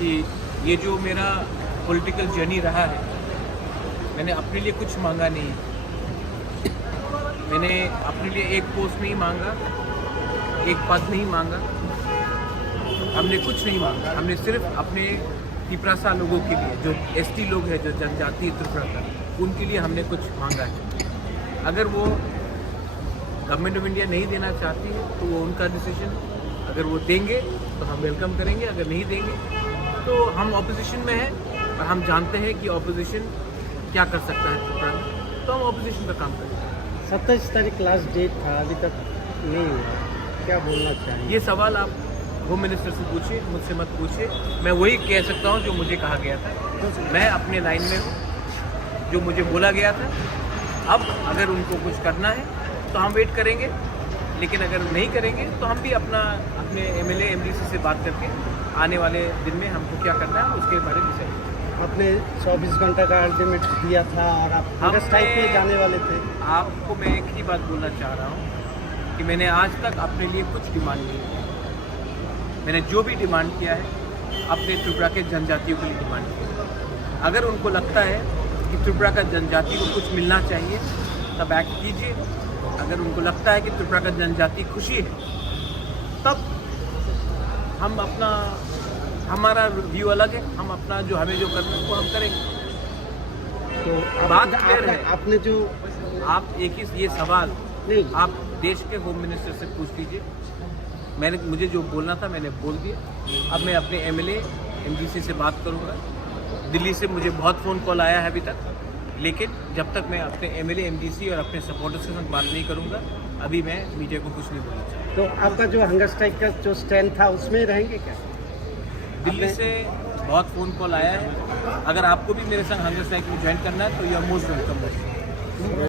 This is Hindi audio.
कि ये जो मेरा पॉलिटिकल जर्नी रहा है, मैंने अपने लिए कुछ मांगा नहीं। मैंने अपने लिए एक पोस्ट नहीं मांगा, एक पद नहीं मांगा, हमने कुछ नहीं मांगा। हमने सिर्फ अपने तिपरासा लोगों के लिए, जो एसटी लोग हैं, जो जनजातीय त्रिपुरा का, उनके लिए हमने कुछ मांगा है। अगर वो गवर्नमेंट ऑफ इंडिया नहीं देना चाहती है तो वो उनका डिसीजन। अगर वो देंगे तो हम वेलकम करेंगे, अगर नहीं देंगे तो हम ऑपोजिशन में हैं और हम जानते हैं कि ऑपोजिशन क्या कर सकता है त्रिपुरा में, तो हम ऑपोजिशन का काम करेंगे। 27 तारीख लास्ट डेट था, अभी तक नहीं हुआ, क्या बोलना चाहिए? ये सवाल आप होम मिनिस्टर से पूछिए, मुझसे मत पूछिए। मैं वही कह सकता हूँ जो मुझे कहा गया था। मैं अपने लाइन में हूँ, जो मुझे बोला गया था। अब अगर उनको कुछ करना है तो हम वेट करेंगे, लेकिन अगर नहीं करेंगे तो हम भी अपने एमएलए एमडीसी से बात करके आने वाले दिन में हमको क्या करना है उसके बारे में डिसाइड। आपने 24 घंटा का अल्टीमेट दिया था और आप स्ट्राइक पे जाने वाले थे। आपको मैं एक ही बात बोलना चाह रहा हूँ कि मैंने आज तक अपने लिए कुछ डिमांड नहीं की। मैंने जो भी डिमांड किया है अपने त्रिपुरा के जनजातियों के लिए डिमांड किया। अगर उनको लगता है कि त्रिपुरा का जनजाति को कुछ मिलना चाहिए तब एक्ट कीजिए। अगर उनको लगता है कि त्रिपुरा का जनजाति खुशी है तब हमारा व्यू अलग है। हम अपना जो हमें जो करना है वो हम करेंगे। तो बात क्लियर है। आपने जो आप एक ही ये सवाल नहीं, आप देश के होम मिनिस्टर से पूछ लीजिए। मुझे जो बोलना था मैंने बोल दिया। अब मैं अपने एमएलए एमडीसी से बात करूंगा। दिल्ली से मुझे बहुत फ़ोन कॉल आया है अभी तक, लेकिन जब तक मैं अपने एमएलए एमडीसी और अपने सपोर्टर्स के साथ बात नहीं करूंगा, अभी मैं मीडिया को कुछ नहीं बोलना चाहता। तो आपका जो हंगर स्ट्राइक का जो स्टैंड था उसमें रहेंगे क्या? दिल्ली से बहुत फ़ोन कॉल आया है। अगर आपको भी मेरे संग हंगर स्ट्राइक में ज्वाइन करना है तो यू आर मोस्ट वेलकम।